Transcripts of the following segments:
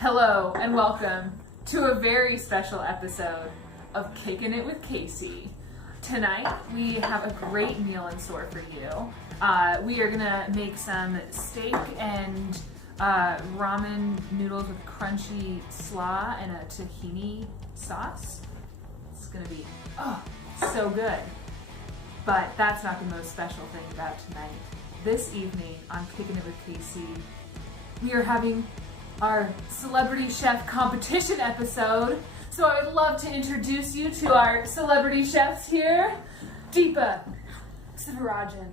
Hello and welcome to a very special episode of Kickin' It with Casey. Tonight we have a great meal in store for you. We are gonna make some steak and ramen noodles with crunchy slaw and a tahini sauce. It's gonna be so good. But that's not the most special thing about tonight. This evening on Kickin' It with Casey, we are having our celebrity chef competition episode. So I would love to introduce you to our celebrity chefs here, Deepa Sivarajan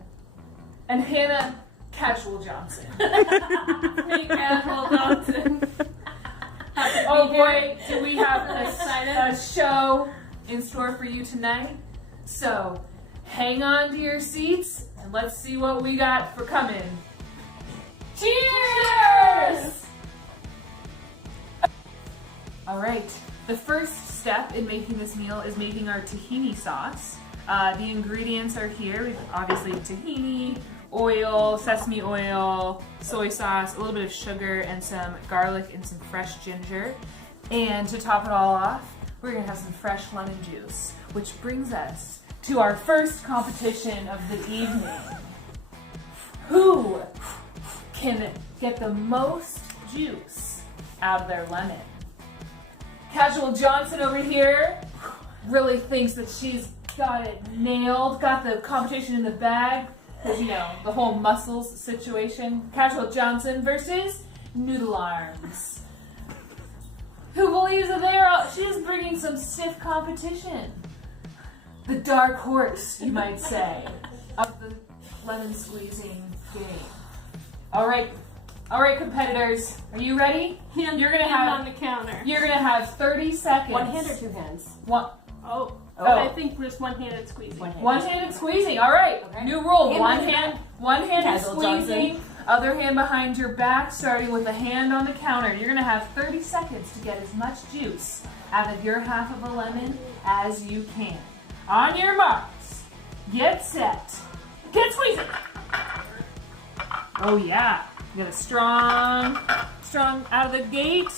and Hannah Casual Johnson. Hey, Casual Johnson. Oh boy, do we have a show in store for you tonight. So hang on to your seats and let's see what we got for coming. Cheers! All right, the first step in making this meal is making our tahini sauce. The ingredients are here. We've obviously tahini, oil, sesame oil, soy sauce, a little bit of sugar, and some garlic and some fresh ginger. And to top it all off, we're gonna have some fresh lemon juice, which brings us to our first competition of the evening. Who can get the most juice out of their lemon? Casual Johnson over here really thinks that she's got it nailed, got the competition in the bag, because, you know, the whole muscles situation. Casual Johnson versus Noodle Arms. Who believes that she's bringing some stiff competition? The dark horse, you might say, of the lemon squeezing game. All right, competitors, are you ready? You're gonna have on the counter. You're gonna have 30 seconds. One hand or two hands? One. Oh. I think just one-handed squeezing. One-handed squeezing. All right. Okay. New rule. One-handed Casual squeezing. Johnson. Other hand behind your back, starting with a hand on the counter. You're gonna have 30 seconds to get as much juice out of your half of a lemon as you can. On your marks, get set, get squeezing. Oh yeah, you got a strong out of the gate.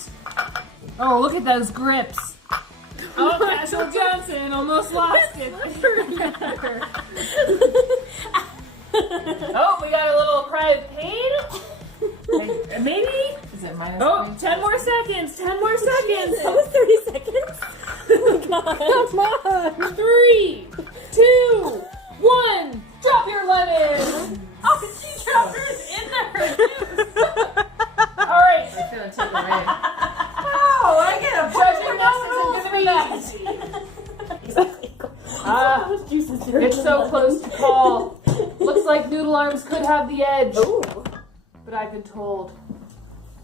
Oh, look at those grips. Oh, Casual Johnson almost lost it. Oh, we got a little cry of pain. Maybe? Is it minus? Oh, 10 more seconds. 10 more seconds. That was 30 seconds? Oh my god. Come on. 3, 2, 1. Drop your lemon. Oh, she dropped hers in there. All right. I'm feeling taken away. Oh, I get a Judging this isn't going to be easy. It's so close to call. Looks like Noodle Arms could have the edge. Ooh. But I've been told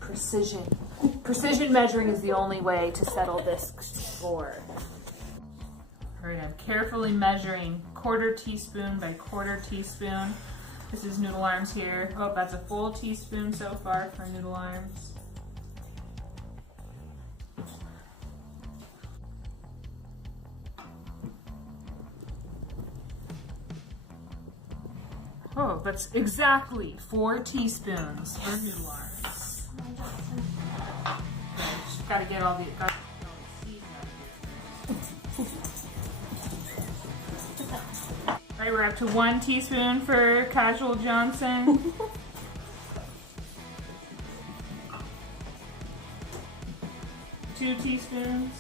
precision measuring is the only way to settle this score. All right, I'm carefully measuring 1/4 teaspoon by 1/4 teaspoon. This is Noodle Arms here. Oh, that's a full teaspoon so far for Noodle Arms. Oh, that's exactly 4 teaspoons for Noodle Arms. Just gotta get all the seeds out of here. Alright, we're up to 1 teaspoon for Casual Johnson. 2 teaspoons.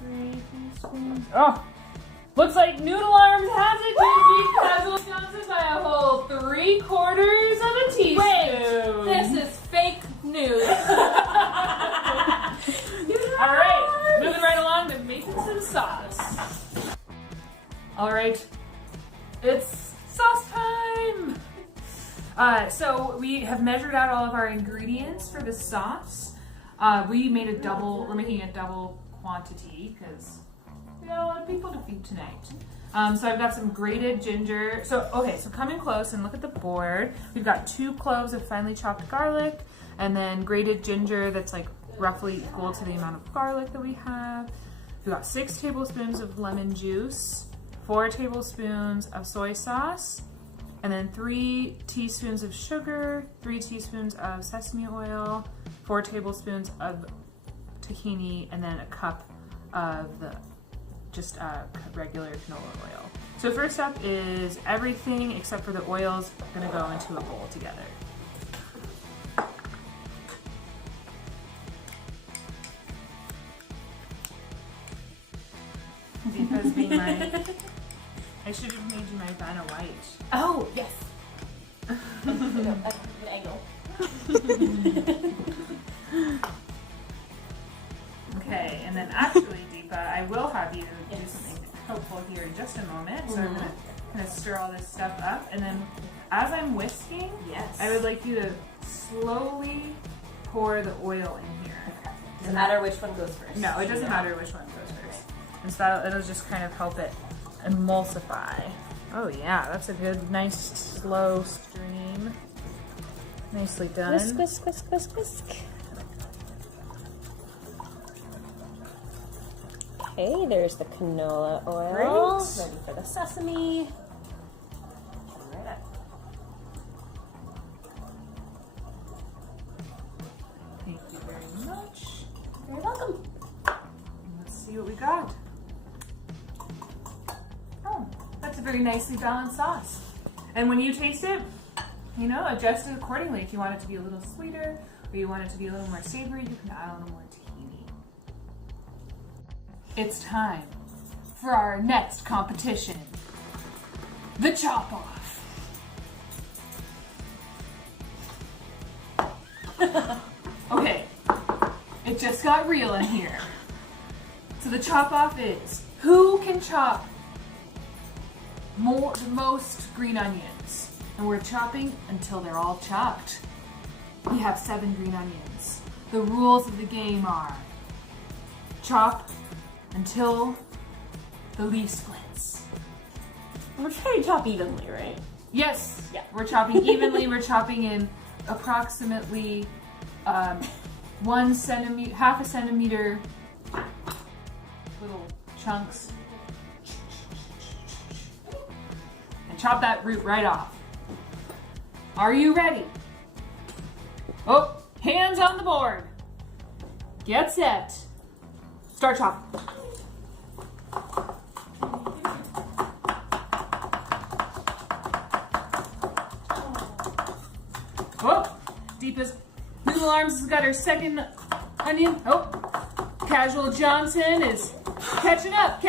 3 teaspoons. Oh! Looks like Noodle Arms has it to beat Casual Johnson by a whole 3/4 of a teaspoon. Wait, this is fake news. Alright, moving right along to making some sauce. Alright, it's sauce time! So we have measured out all of our ingredients for the sauce. We're making a double quantity because we got a lot of people to feed tonight. So I've got some grated ginger. So come in close and look at the board. We've got 2 cloves of finely chopped garlic and then grated ginger that's like roughly equal to the amount of garlic that we have. We've got 6 tablespoons of lemon juice, 4 tablespoons of soy sauce, and then 3 teaspoons of sugar, 3 teaspoons of sesame oil, 4 tablespoons of tahini, and then a cup of the just regular canola oil. So first up is everything except for the oils gonna go into a bowl together. Because being my, I should have made you my Vanna White. Oh, yes. An angle. Okay, and then actually, Deepa, I will have you do something helpful here in just a moment. So I'm gonna kind of stir all this stuff up, and then as I'm whisking, I would like you to slowly pour the oil in here. Doesn't matter which one goes first. No, it doesn't matter which one goes first. And so it'll just kind of help it emulsify. Oh yeah, that's a good, nice, slow stream. Nicely done. Whisk, whisk, whisk, whisk, whisk. Okay, there's the canola oil. Great. Ready for the sesame. Right up. Thank you very much. You're welcome. Let's see what we got. Oh, that's a very nicely balanced sauce. And when you taste it, you know, adjust it accordingly. If you want it to be a little sweeter or you want it to be a little more savory, you can add a little more tahini. It's time for our next competition, the chop off. Okay, it just got real in here. So the chop off is who can chop the most green onions. And we're chopping until they're all chopped. We have 7 green onions. The rules of the game are chop until the leaf splits. We're trying to chop evenly, right? Yes, Yeah. we're chopping evenly. We're chopping in approximately 1 centimeter, half a centimeter little chunks. And chop that root right off. Are you ready? Oh, hands on the board. Get set. Start chopping. Oh, Deepa's Noodle Arms has got her second onion. Oh, Casual Johnson is catching up.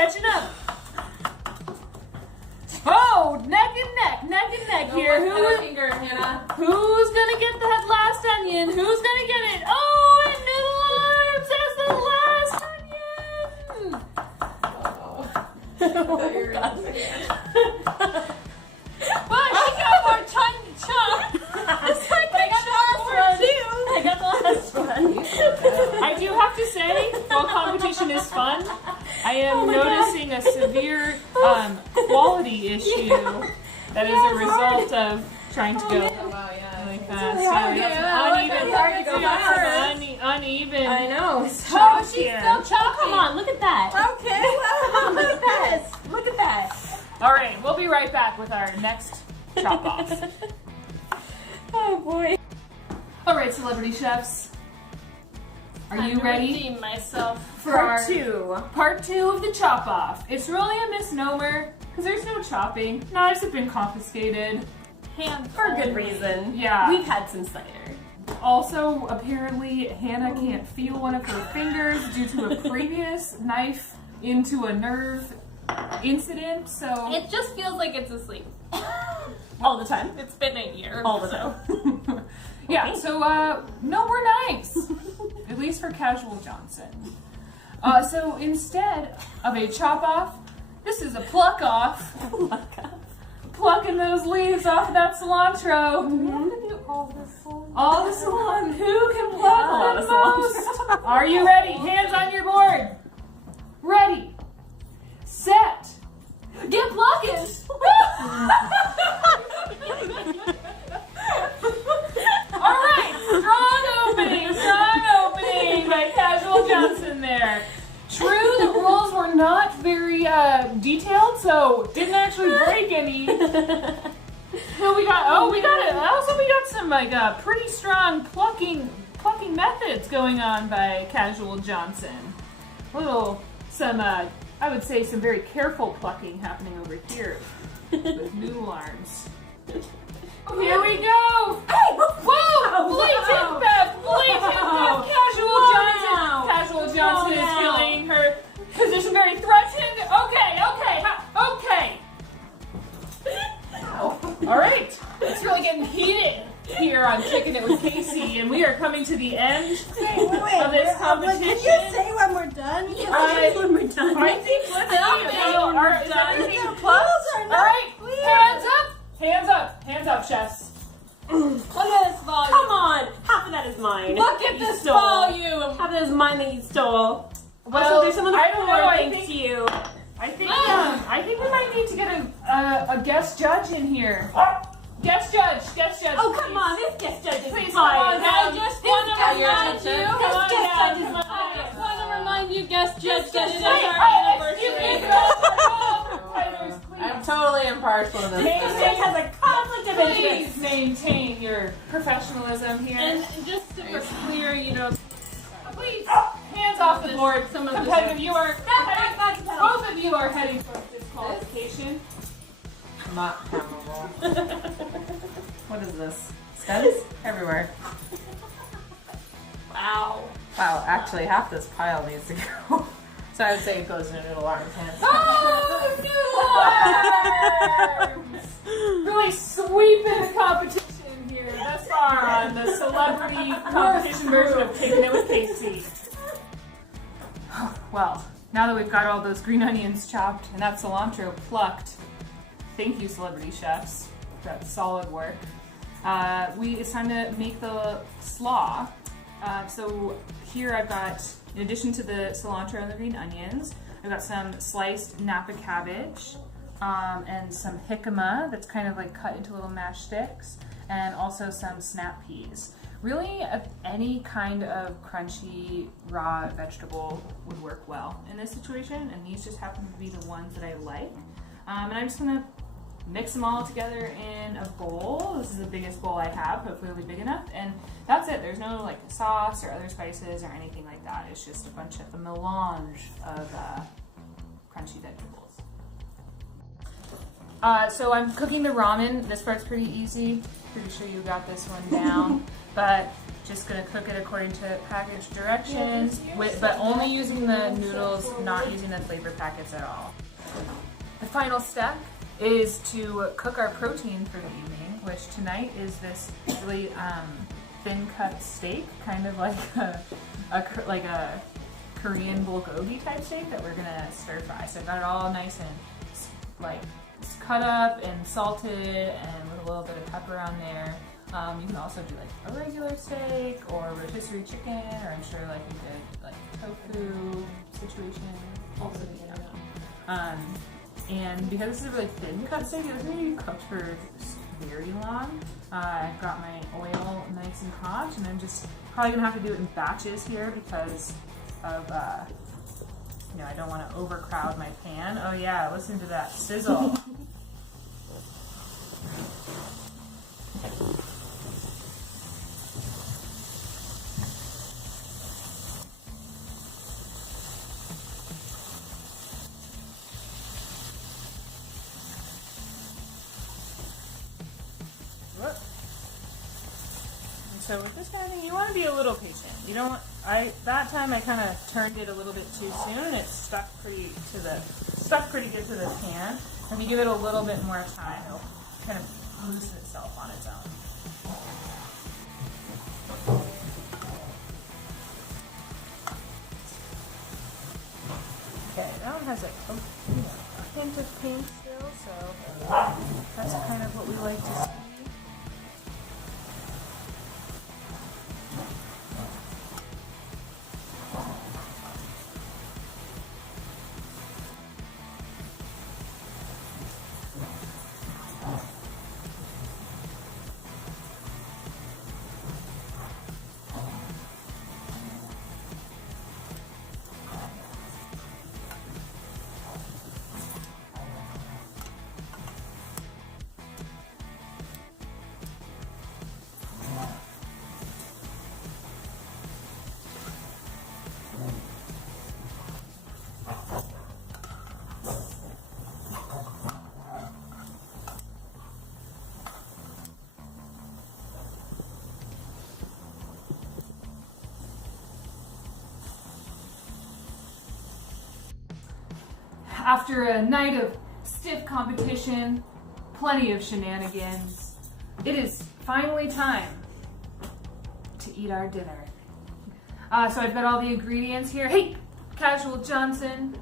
Oh, neck and neck here. Finger, Hannah. Who's gonna get that last onion? Who's gonna get it? Oh, and Noodle Arms has the last onion. Oh, God. But she got more time to chop. It's like I got the last one. I do have to say, while competition is fun, I am noticing a severe quality issue that is a result of trying to go Wow, yeah. really fast. hard. Uneven. I know. Chop She's here. still chopping. Come on, look at that. Okay. Come on, look at this. Look at that. All right, we'll be right back with our next chop off. Oh boy. All right, celebrity chefs, are you ready Redeem myself. for Part our part 2 of the chop off? It's really a misnomer because there's no chopping. Knives have been confiscated. Hand For good reason. Yeah. We've had some cider. Also, apparently, Hannah can't feel one of her fingers due to a previous knife into a nerve incident. So It just feels like it's asleep. All the time. It's been a year. All the time. yeah. So no more knives, at least for Casual Johnson. So instead of a chop off, this is a pluck off. Plucking those leaves off of that cilantro. All the cilantro. Who can pluck the most? Are you ready? Hands on your board. Ready. Set. Get plucking. All right. Strong opening by Casual Johnson there. True, the rules were not very pretty detailed, so didn't actually break any. So we got it. Also, we got some like pretty strong plucking methods going on by Casual Johnson. I would say some very careful plucking happening over here with noodle arms. Here we go! Hey! Whoa! Blatant theft! Casual Johnson is feeling her position very threatened. Okay. All right, it's really getting heated here on Kickin' It with Casey, and we are coming to the end of this competition. Can you say when we're done? When we're done. I think let's see. Is everything Close or all not? right, Please. hands up, chefs. Look at this volume. Come on. Half of that is mine. Look at this stole. volume. Half of that is mine that you stole. Well, Also, there's some on the I don't floor know. thanks to you. I think we might need to get a guest judge in here. Guest judge. Oh, come on. This guest judge is Please, fine. come on down. I just want to remind you. This guest judge is I fine. just want to remind you, guest judge, that it is Wait, our anniversary. I'm totally impartial in this. This judge has a conflict of interest. Please maintain your professionalism here. And just to be clear, Please, hands off the board. Some of Competitive, Back. both of you are heading for disqualification. not memorable. What is this? Studs? Everywhere. Wow. Wow, actually half this pile needs to go. So I would say it goes in a noodle arm's hands. Oh, noodle arms! Really sweeping the competition here thus far on the celebrity competition version of Kickin' It with Casey. Well, now that we've got all those green onions chopped and that cilantro plucked, thank you, celebrity chefs. That's solid work. It's time to make the slaw. So here I've got, in addition to the cilantro and the green onions, I've got some sliced Napa cabbage and some jicama that's kind of like cut into little mashed sticks, and also some snap peas. Really, any kind of crunchy raw vegetable would work well in this situation, and these just happen to be the ones that I like. And I'm just gonna mix them all together in a bowl. This is the biggest bowl I have, hopefully it'll be big enough. And that's it. There's no like sauce or other spices or anything like that. It's just a melange of crunchy vegetables. So I'm cooking the ramen. This part's pretty easy. Pretty sure you got this one down. But just gonna cook it according to package directions, but only using the noodles, not using the flavor packets at all. The final step is to cook our protein for the evening, which tonight is this really thin cut steak, kind of like a Korean bulgogi type steak that we're gonna stir fry. So I got it all nice and like cut up and salted and with a little bit of pepper on there. You can also do like a regular steak or rotisserie chicken, or I'm sure like you did like tofu situation. Also, and because this is a really thin cut steak, it doesn't need to be cooked for very long. I've got my oil nice and hot, and I'm just probably gonna have to do it in batches here because of I don't want to overcrowd my pan. Oh yeah, listen to that sizzle. So with this kind of thing, you want to be a little patient. You don't. That time I kind of turned it a little bit too soon, and it stuck pretty good to the pan. If you give it a little bit more time, it'll kind of loosen itself on its own. Okay, that one has a hint of pink still, so that's kind of what we like to see. After a night of stiff competition, plenty of shenanigans, it is finally time to eat our dinner. So I've got all the ingredients here. Hey, Casual Johnson,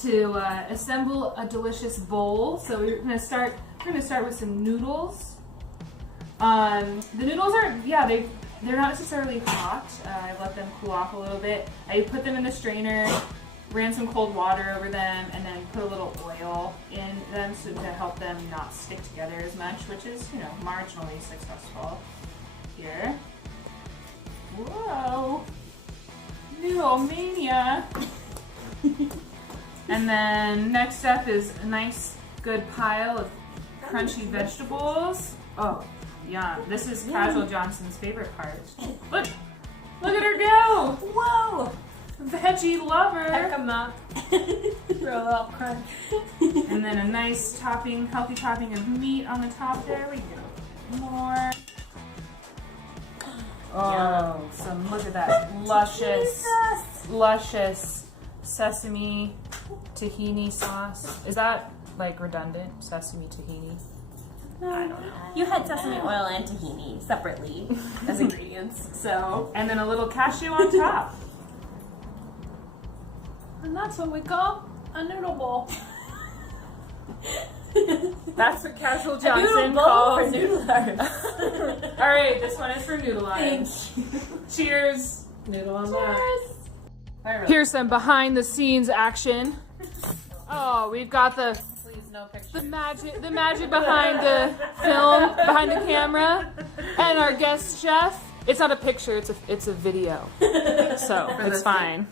to assemble a delicious bowl. So we're gonna start with some noodles. The noodles are, they're not necessarily hot. I let them cool off a little bit. I put them in the strainer, ran some cold water over them, and then put a little oil in them so to help them not stick together as much, which is, marginally successful here. Whoa! Noodle mania! And then next up is a nice, good pile of crunchy vegetables. Oh, yum. This is Casual Johnson's favorite part. Look at her go! Whoa! Veggie lover! Pick 'em up. Throw a little crunch. And then a nice topping, healthy topping of meat on the top there. We go. More. Oh, look at that luscious sesame tahini sauce. Is that like redundant? Sesame tahini? I don't know. You had sesame oil and tahini separately as ingredients, so. And then a little cashew on top. And that's what we call a noodle bowl. That's what Casual A Johnson noodle bowl calls. for noodle arts. All right, this one is for noodle Thank arts. Cheers. Noodle on that. Here's some behind the scenes action. Oh, we've got the Please, no pictures. the magic behind the film, behind the camera, and our guest chef. It's not a picture; it's a video, so it's fine.